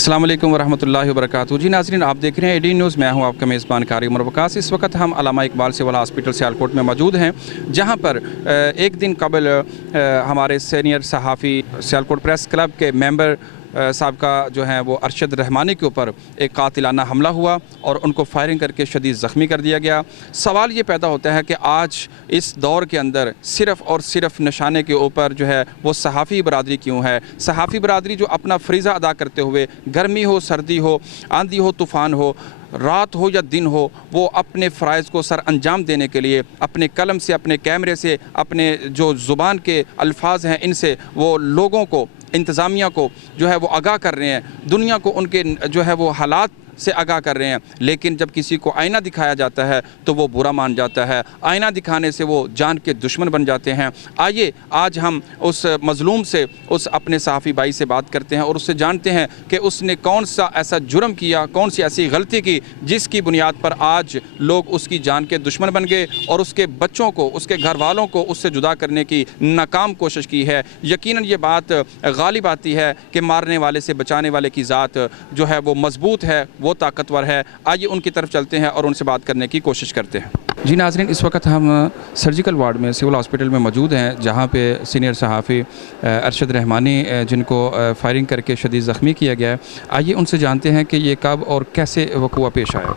अस्सलाम वालेकुम वरहमतुल्लाहि वबरकातुहू। जी नाज़रीन, आप देख रहे हैं एडी न्यूज़। मैं हूं आपका मेज़बान कारी उमर वकास। इस वक्त हम अल्लामा इकबाल सिविल हॉस्पिटल सियालकोट में मौजूद हैं, जहां पर एक दिन कबल हमारे सीनियर सहाफ़ी सियालकोट प्रेस क्लब के मेंबर साहब का जो है वो अरशद रहमानी के ऊपर एक कातिलाना हमला हुआ और उनको फायरिंग करके शदीद ज़ख्मी कर दिया गया। सवाल ये पैदा होता है कि आज इस दौर के अंदर सिर्फ़ और सिर्फ निशाने के ऊपर जो है वो सहाफ़ी बरादरी क्यों है। सहाफ़ी बरादरी जो अपना फ़रीज़ा अदा करते हुए, गर्मी हो, सर्दी हो, आंधी हो, तूफ़ान हो, रात हो या दिन हो, वो अपने फ़राइज़ को सर अंजाम देने के लिए अपने कलम से, अपने कैमरे से, अपने जो ज़ुबान के अल्फाज हैं इनसे वो लोगों को, इंतज़ामिया को जो है वो आगाह कर रहे हैं, दुनिया को उनके जो है वो हालात से आगाह कर रहे हैं। लेकिन जब किसी को आईना दिखाया जाता है तो वो बुरा मान जाता है, आईना दिखाने से वो जान के दुश्मन बन जाते हैं। आइए आज हम उस मज़लूम से, उस अपने सहाफ़ी भाई से बात करते हैं और उससे जानते हैं कि उसने कौन सा ऐसा जुर्म किया, कौन सी ऐसी गलती की जिसकी बुनियाद पर आज लोग उसकी जान के दुश्मन बन गए और उसके बच्चों को, उसके घर वालों को उससे जुदा करने की नाकाम कोशिश की है। यकीनन ये बात गालिब आती है कि मारने वाले से बचाने वाले की ज़ात जो है वो मजबूत है, वो ताकतवर है। आइए उनकी तरफ चलते हैं और उनसे बात करने की कोशिश करते हैं। जी नाज़रीन, इस वक्त हम सर्जिकल वार्ड में सिविल हॉस्पिटल में मौजूद हैं, जहां पे सीनियर सहाफ़ी अरशद रहमानी जिनको फायरिंग करके शदीद ज़ख्मी किया गया है। आइए उनसे जानते हैं कि ये कब और कैसे वक़ुआ पेश आया।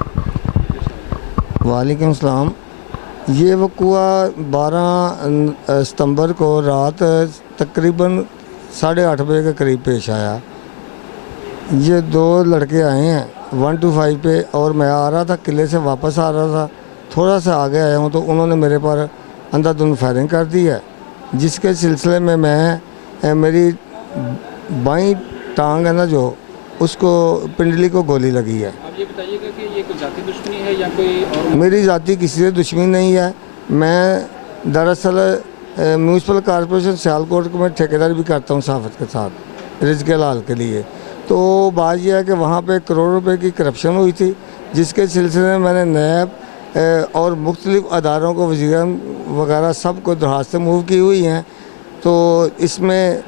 वालेकुम सलाम। ये वक़ुआ 12 सितंबर को रात तकरीबन 8:30 बजे के करीब पेश आया। ये दो लड़के आए हैं 125 पे और मैं आ रहा था, किले से वापस आ रहा था, थोड़ा सा आगे आया हूँ तो उन्होंने मेरे पर अंधाधुंध फायरिंग कर दी है, जिसके सिलसिले में मैं मेरी बाईं टांग है ना जो, उसको पिंडली को गोली लगी है। आप ये बताइएगा कि ये कोई जाती दुश्मनी है या कोई और? मेरी जाति किसी से दुश्मनी नहीं है। मैं दरअसल म्यूनसिपल कॉरपोरेशन सियालकोट में ठेकेदारी भी करता हूँ सहाफ़त के साथ रिज़्क़ लाल के लिए। तो बात यह है कि वहाँ पे करोड़ों रुपए की करप्शन हुई थी, जिसके सिलसिले में मैंने नैब और मुख्तलिफ़ अदारों को, वज़ीर वगैरह सब को दरख्वास्त से मूव की हुई हैं। तो इसमें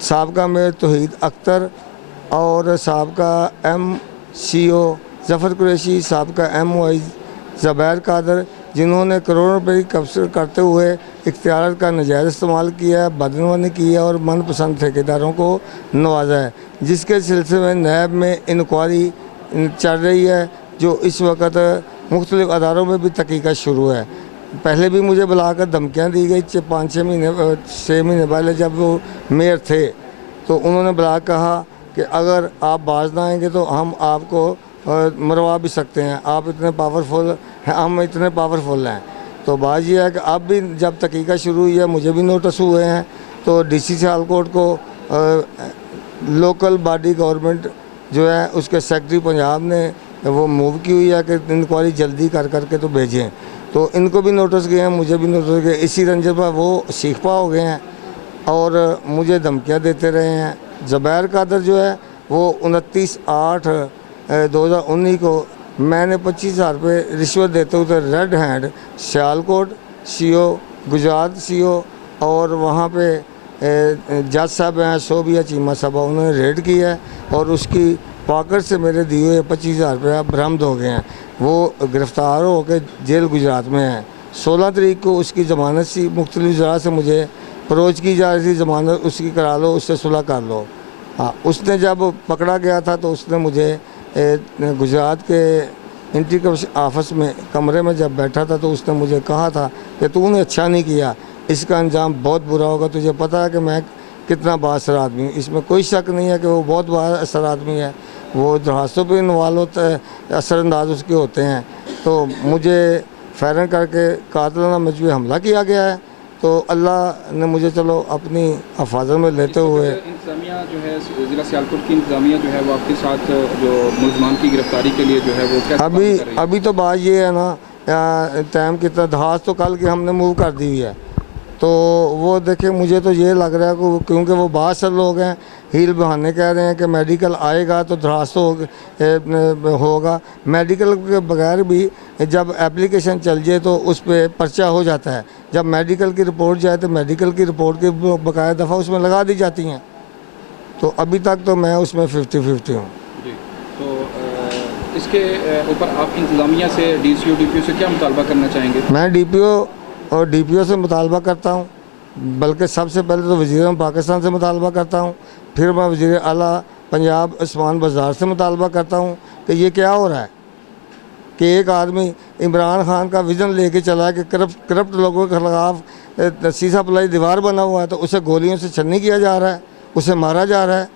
साबका मेयर तौहीद अख्तर और साबका MCO ज़फ़र कुरैशी, साबका MOI ज़ुबैर कादर, जिन्होंने करोड़ों रुपए की कब्ज़ करते हुए इख्तियार का नाजायज़ इस्तेमाल किया है, बदनवानी की है और मनपसंद ठेकेदारों को नवाजा है, जिसके सिलसिले में नैब में इंक्वायरी चल रही है, जो इस वक्त मुख्तलिफ़ अदारों में भी तहक़ीक़ात शुरू है। पहले भी मुझे बुलाकर धमकियाँ दी गई 6 महीने पहले जब वो मेयर थे, तो उन्होंने बुला कहा कि अगर आप बाज ना आएँगे तो हम आपको मरवा भी सकते हैं, आप इतने पावरफुल हैं, हम इतने पावरफुल हैं। तो बात यह है कि अब भी जब तहक़ीक़ात शुरू हुई है, मुझे भी नोटिस हुए हैं, तो DC सियालकोट को लोकल बॉडी गवर्नमेंट जो है उसके सेक्रेटरी पंजाब ने वो मूव की हुई है कि इंक्वायरी जल्दी कर करके तो भेजें। तो इनको भी नोटिस गए हैं, मुझे भी नोटिस गए। इसी रंजन पर वो शिकवा हो गए हैं और मुझे धमकियाँ देते रहे हैं। ज़ुबैर कादर जो है वो 29/8/2019 को मैंने 25,000 रुपये रिश्वत देते हुए red hand Sialkot CO, Gujarat CO और वहाँ पे जज साहब हैं, शोभिया चीमा साहब, उन्होंने रेड किया है और उसकी पॉकेट से मेरे दिए हुए 25,000 रुपये बरामद हो गए हैं। वो गिरफ़्तार हो के जेल गुजरात में है। 16 तारीख को उसकी ज़मानत सी मुख्तलिफ़ ज़रा से मुझे अप्रोच की जा रही थी, ज़मानत उसकी करा लो, उससे सुलह कर लो। हाँ, उसने जब पकड़ा गया था तो उसने मुझे गुजरात के एंटी करप्शन ऑफिस में कमरे में जब बैठा था तो उसने मुझे कहा था कि तूने अच्छा नहीं किया, इसका अंजाम बहुत बुरा होगा, तुझे पता है कि मैं कितना बाअसर आदमी हूँ। इसमें कोई शक नहीं है कि वो बहुत बाअसर आदमी है, वो दरख्वास्तों पर इन्वॉल्व होता है, असरअंदाज उसके होते हैं। तो मुझे फायरिंग करके कातिलाना मुझ पर हमला किया गया है। तो अल्लाह ने मुझे चलो अपनी हिफाजत में लेते हुए, इंतज़ामिया जो है ज़िला सियालकोट की इंतज़ामिया जो है वो आपके साथ जो मुलज़मान की गिरफ़्तारी के लिए जो है वो कैसे अभी तो बात ये है ना, टाइम कितना दरख्वास्त तो कल की हमने मूव कर दी हुई है। तो वो देखिए मुझे तो ये लग रहा है कि क्योंकि वो बहुत से लोग हैं हील बहाने कह रहे हैं कि मेडिकल आएगा तो दरख्वास्त होगा। मेडिकल के बगैर भी जब एप्लीकेशन चल जाए तो उस पर पर्चा हो जाता है। जब मेडिकल की रिपोर्ट जाए तो मेडिकल की रिपोर्ट की बकाया दफ़ा उसमें लगा दी जाती हैं। तो अभी तक तो मैं उसमें 50-50 हूँ। जी, तो इसके ऊपर आप इंतज़ामिया से, DCO DPO से क्या मुतालबा करना चाहेंगे? मैं DPO और DPO से मुतालबा करता हूँ, बल्कि सबसे पहले तो वज़ीर पाकिस्तान से मुतालबा करता हूँ, फिर मैं वज़ीर आला पंजाब उस्मान बाज़ार से मुतालबा करता हूँ कि ये क्या हो रहा है कि एक आदमी इमरान खान का विज़न लेके चला है कि करप्ट लोगों के ख़िलाफ़ सीसा पलाई दीवार बना हुआ है, तो उसे गोलियों से छन्नी किया जा रहा है, उसे मारा जा रहा है।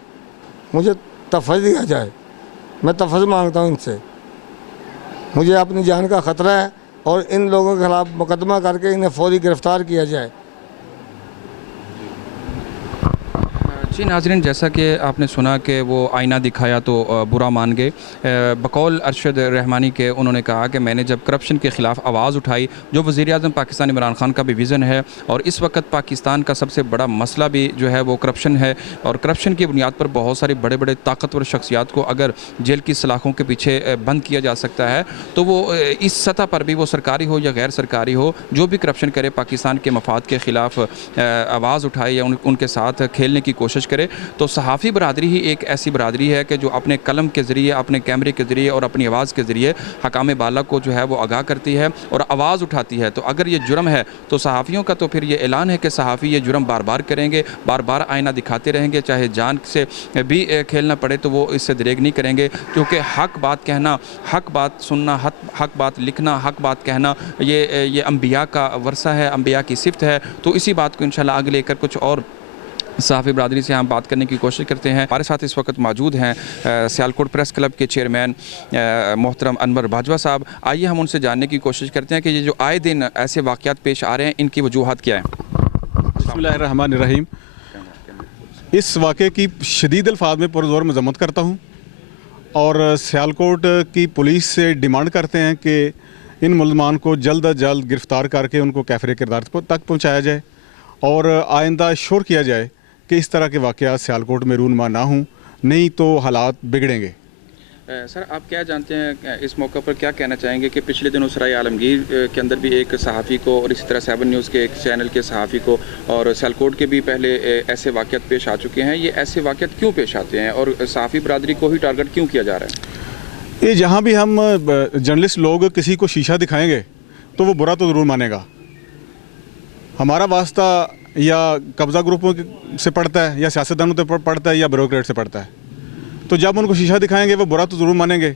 मुझे तफ़्ज़ दिया जाए, मैं तफ़्ज़ मांगता हूँ इनसे। मुझे अपनी जान का ख़तरा है और इन लोगों के ख़िलाफ़ मुकदमा करके इन्हें फ़ौरी गिरफ़्तार किया जाए। जी नाज़रीन, जैसा कि आपने सुना कि वो आईना दिखाया तो बुरा मान गए। बकौल अरशद रहमानी के उन्होंने कहा कि मैंने जब करप्शन के ख़िलाफ़ आवाज़ उठाई, जो वज़ीर-ए-आज़म पाकिस्तान इमरान खान का भी विज़न है, और इस वक्त पाकिस्तान का सबसे बड़ा मसला भी जो है वो करप्शन है, और करप्शन की बुनियाद पर बहुत सारे बड़े बड़े ताकतवर शख्सियात को अगर जेल की सलाखों के पीछे बंद किया जा सकता है, तो वो इस सतह पर भी, वो सरकारी हो या गैर सरकारी हो, जो भी करप्शन करे, पाकिस्तान के मफाद के ख़िलाफ़ आवाज़ उठाए या उनके साथ खेलने की कोशिश करे। तो सहाफ़ी बरादरी ही एक ऐसी बरादरी है कि जो अपने कलम के ज़रिए, अपने कैमरे के ज़रिए और अपनी आवाज़ के ज़रिए हकाम बाला को जो है वो आगाह करती है और आवाज़ उठाती है। तो अगर ये जुर्म है तो सहाफ़ियों का तो फिर ये ऐलान है कि सहाफ़ी ये जुर्म बार बार करेंगे, बार बार आईना दिखाते रहेंगे, चाहे जान से भी खेलना पड़े तो वो इससे दरेग नहीं करेंगे, क्योंकि हक बात कहना, हक बात सुनना, हक बात लिखना, हक बात कहना, ये अंबिया का वर्सा है, अंबिया की सिफ़त है। तो इसी बात को इंशाल्लाह आगे लेकर कुछ और सहाफ़ी बरादरी से हम बात करने की कोशिश करते हैं। हमारे साथ इस वक्त मौजूद हैं सियालकोट प्रेस क्लब के चेयरमैन मोहतरम अनवर बाजवा साहब। आइए हम उनसे जानने की कोशिश करते हैं कि ये जो आए दिन ऐसे वाक़यात पेश आ रहे हैं, इनकी वजूहात क्या है। बिस्मिल्लाहिर्रहमानिर्रहीम। इस वाक़े की शदीद अल्फाज में पुरज़ोर मज़म्मत करता हूँ और सियालकोट की पुलिस से डिमांड करते हैं कि इन मुल्ज़मान को जल्द अज जल्द गिरफ़्तार करके उनको कैफ़रे किरदार तक पहुँचाया जाए और आइंदा श्योर किया जाए कि इस तरह के वाक़यात सियालकोट में रूनमा ना हों, नहीं तो हालात बिगड़ेंगे। सर, आप क्या जानते हैं, इस मौके पर क्या कहना चाहेंगे कि पिछले दिनों सराय आलमगीर के अंदर भी एक सहाफ़ी को और इसी तरह 7 न्यूज़ के एक चैनल के सहाफ़ी को और सियालकोट के भी पहले ऐसे वाक़यात पेश आ चुके हैं। ये ऐसे वाक़यात क्यों पेश आते हैं और सहाफ़ी बरादरी को ही टारगेट क्यों किया जा रहा है? ये जहाँ भी हम जर्नलिस्ट लोग किसी को शीशा दिखाएँगे तो वो बुरा तो ज़रूर मानेगा। हमारा वास्ता या कब्ज़ा ग्रुपों से पड़ता है या सियासतदानों से पड़ता है या ब्यूरोक्रेट से पड़ता है, तो जब उनको शीशा दिखाएंगे वो बुरा तो ज़रूर मानेंगे।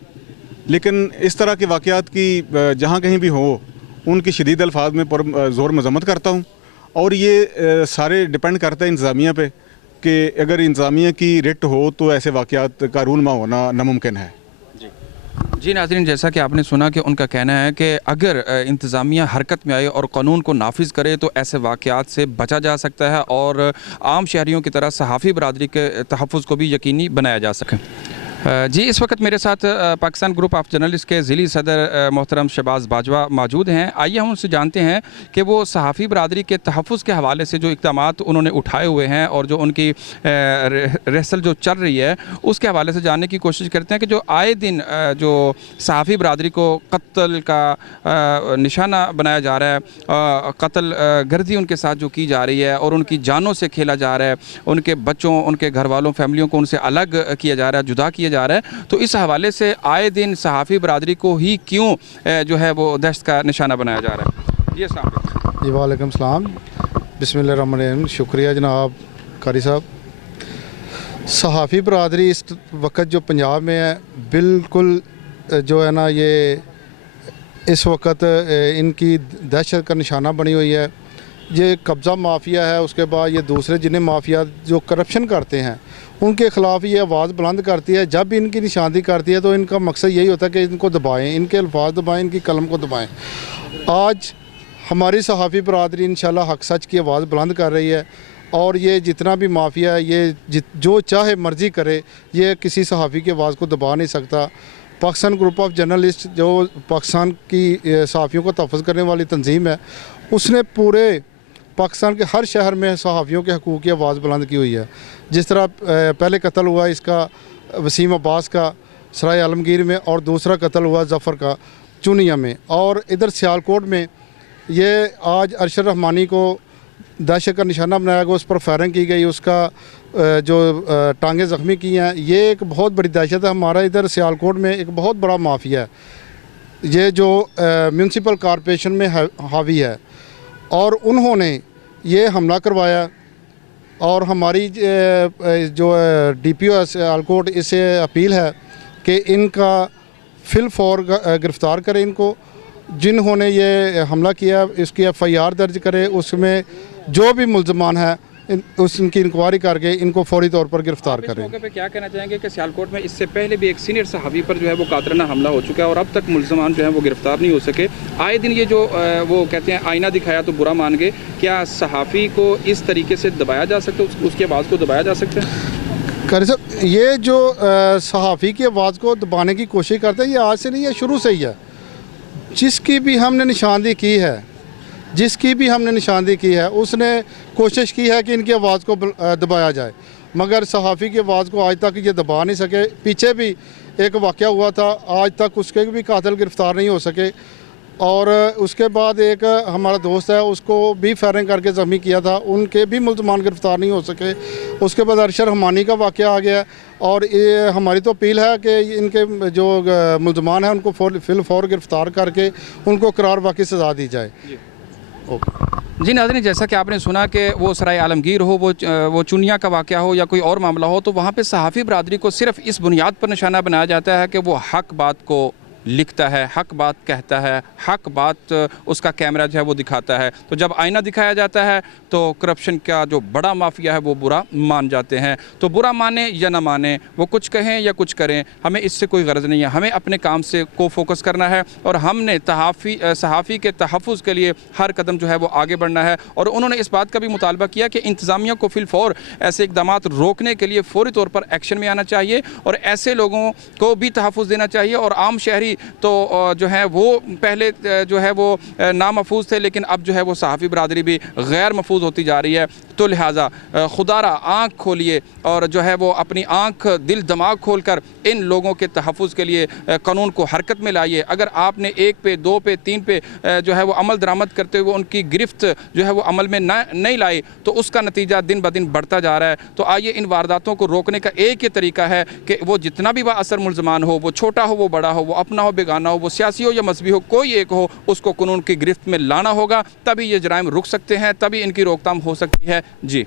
लेकिन इस तरह के वाक़यात की जहाँ कहीं भी हो, उनकी शदीद अल्फाज में ज़ोर मज़म्मत करता हूँ। और ये सारे डिपेंड करता है इंतज़ामिया पे कि अगर इंतज़ामिया की रिट हो तो ऐसे वाक़यात का रूनमा होना नामुमकिन है। जी नाज़रीन, जैसा कि आपने सुना कि उनका कहना है कि अगर इंतज़ामिया हरकत में आए और कानून को नाफिज करे तो ऐसे वाक़यात से बचा जा सकता है और आम शहरियों की तरह सहाफ़ी बरादरी के तहफ़्फ़ुज़ को भी यकीनी बनाया जा सके। जी, इस वक्त मेरे साथ पाकिस्तान ग्रुप ऑफ जर्नलिस्ट के ज़िली सदर मोहतरम शहबाज बाजवा मौजूद हैं। आइए हम उनसे जानते हैं कि वो सहाफ़ी बरादरी के तहफ़्फ़ुज़ के हवाले से जो इक़दामात उन्होंने उठाए हुए हैं और जो उनकी रहसल जो चल रही है उसके हवाले से जानने की कोशिश करते हैं कि जो आए दिन जो सहाफ़ी बरादरी को कत्ल का निशाना बनाया जा रहा है, कत्ल गर्दी उनके साथ जो की जा रही है और उनकी जानों से खेला जा रहा है, उनके बच्चों, उनके घर वालों, फैमिलियों को उनसे अलग किया जा रहा है, जुदा किया जा रहा है, तो इस हवाले से आए दिन सहाफ़ी बरादरी को ही क्यों जो है वो दहशत का निशाना बनाया जा रहा है? जी जी, वालेकुम सलाम, बिस्मिल्लाहिर्रहमानिर्रहीम। शुक्रिया जनाब कारी साहब। सहाफ़ी बरादरी इस वक्त जो पंजाब में है, बिल्कुल जो है ना, ये इस वक्त इनकी दहशत का निशाना बनी हुई है। ये कब्ज़ा माफिया है, उसके बाद ये दूसरे जिन्हें माफिया जो करप्शन करते हैं उनके ख़िलाफ़ ये आवाज़ बुलंद करती है। जब भी इनकी निशानदी करती है तो इनका मकसद यही होता है कि इनको दबाएं, इनके अल्फाज दबाएं, इनकी कलम को दबाएं। आज हमारी सहाफ़ी बरादरी इंशाल्लाह हक सच की आवाज़ बुलंद कर रही है और ये जितना भी माफिया है, ये जो चाहे मर्ज़ी करे, ये किसी सहाफ़ी की आवाज़ को दबा नहीं सकता। पाकिस्तान ग्रुप ऑफ जर्नलिस्ट जो पाकिस्तान की सहाफ़ियों को तहफ़्फ़ुज़ करने वाली तंजीम है, उसने पूरे पाकिस्तान के हर शहर में सहाफ़ियों के हकूक़ की आवाज़ बुलंद की हुई है। जिस तरह पहले कत्ल हुआ इसका वसीम अब्बास का सराय आलमगीर में और दूसरा कत्ल हुआ ज़फ़र का चुनिया में, और इधर सियालकोट में ये आज अरशद रहमानी को दहशत का निशाना बनाया गया, उस पर फायरिंग की गई, उसका जो टांगें ज़ख्मी की हैं, ये एक बहुत बड़ी दहशत है। हमारा इधर सियालकोट में एक बहुत बड़ा माफिया है, ये जो म्यूनसिपल कॉरपोरेशन में हावी है, और उन्होंने ये हमला करवाया। और हमारी जो DPO सियालकोट इससे अपील है कि इनका फिल फौर गिरफ़्तार करें, इनको जिन्होंने ये हमला किया इसकी FIR दर्ज करे, उसमें जो भी मुल्ज़मान है उनकी इंक्वायरी करके इनको फौरी तौर पर गिरफ्तार इस करें। मौके पे क्या कहना चाहेंगे कि सियालकोट में इससे पहले भी एक सीनियर सहाफ़ी पर जो है वो कातराना हमला हो चुका है और अब तक मुल्ज़मान जो है वो गिरफ्तार नहीं हो सके। आए दिन ये जो वो कहते हैं आईना दिखाया तो बुरा मान गए, क्या सहाफ़ी को इस तरीके से दबाया जा सकता है, उसकी आवाज़ को दबाया जा सकता है? करी साहब, ये जो सहाफ़ी की आवाज़ को दबाने की कोशिश करते हैं, ये आज से नहीं है, शुरू से ही है। जिसकी भी हमने निशानदेही की है उसने कोशिश की है कि इनकी आवाज़ को दबाया जाए, मगर सहाफ़ी की आवाज़ को आज तक ये दबा नहीं सके। पीछे भी एक वाक़या हुआ था, आज तक उसके भी कातिल गिरफ़्तार नहीं हो सके। और उसके बाद एक हमारा दोस्त है, उसको भी फायरिंग करके ज़ख्मी किया था, उनके भी मुल्ज़मान गिरफ़्तार नहीं हो सके। उसके बाद अरशद रहमानी का वाक़या आ गया, और ये हमारी तो अपील है कि इनके जो मुल्ज़मान हैं उनको फिल फौर गिरफ़्तार करके उनको करार वाक़ई सज़ा दी जाए। जी नाज़रीन, जैसा कि आपने सुना कि वो सराय आलमगीर हो, वो चुनिया का वाक़या हो या कोई और मामला हो, तो वहाँ पे सहाफ़ी बरादरी को सिर्फ़ इस बुनियाद पर निशाना बनाया जाता है कि वो हक़ बात को लिखता है, हक़ बात कहता है, हक़ बात उसका कैमरा जो है वो दिखाता है। तो जब आईना दिखाया जाता है तो करप्शन का जो बड़ा माफिया है वो बुरा मान जाते हैं। तो बुरा माने या ना माने, वो कुछ कहें या कुछ करें, हमें इससे कोई गर्ज नहीं है। हमें अपने काम से को फोकस करना है और हमने सहाफ़ी के तहफ़्फ़ुज़ के लिए हर कदम जो है वो आगे बढ़ना है। और उन्होंने इस बात का भी मुतालबा किया कि इंतज़ामिया को फिलफौर ऐसे इक़दाम रोकने के लिए फ़ौरी तौर पर एक्शन में आना चाहिए और ऐसे लोगों को भी तहफ़्फ़ुज़ देना चाहिए। और आम शहरी तो जो है वो पहले जो है वो नामहफूज थे, लेकिन अब जो है वो सहाफ़ी बरादरी भी गैर महफूज होती जा रही है। तो लिहाजा खुदारा आँख खोलिए और जो है वो अपनी आँख दिल दिमाग खोल कर इन लोगों के तहफ़्फ़ुज़ के लिए कानून को हरकत में लाइए। अगर आपने 1 पे 2 पे 3 पे जो है वो अमल दरामद करते हुए उनकी गिरफ्त जो है वो अमल में नहीं लाई तो उसका नतीजा दिन ब दिन बढ़ता जा रहा है। तो आइए इन वारदातों को रोकने का एक ही तरीका है कि वो जितना भी बाअसर मुल्ज़मान हो, वो छोटा हो वो बड़ा हो, वो अपना हो बेगाना हो, वो सियासी हो या मजहबी हो, कोई एक हो, उसको कानून की गिरफ्त में लाना होगा। तभी ये जराइम रुक सकते हैं, तभी इनकी रोकथाम हो सकती है। जी।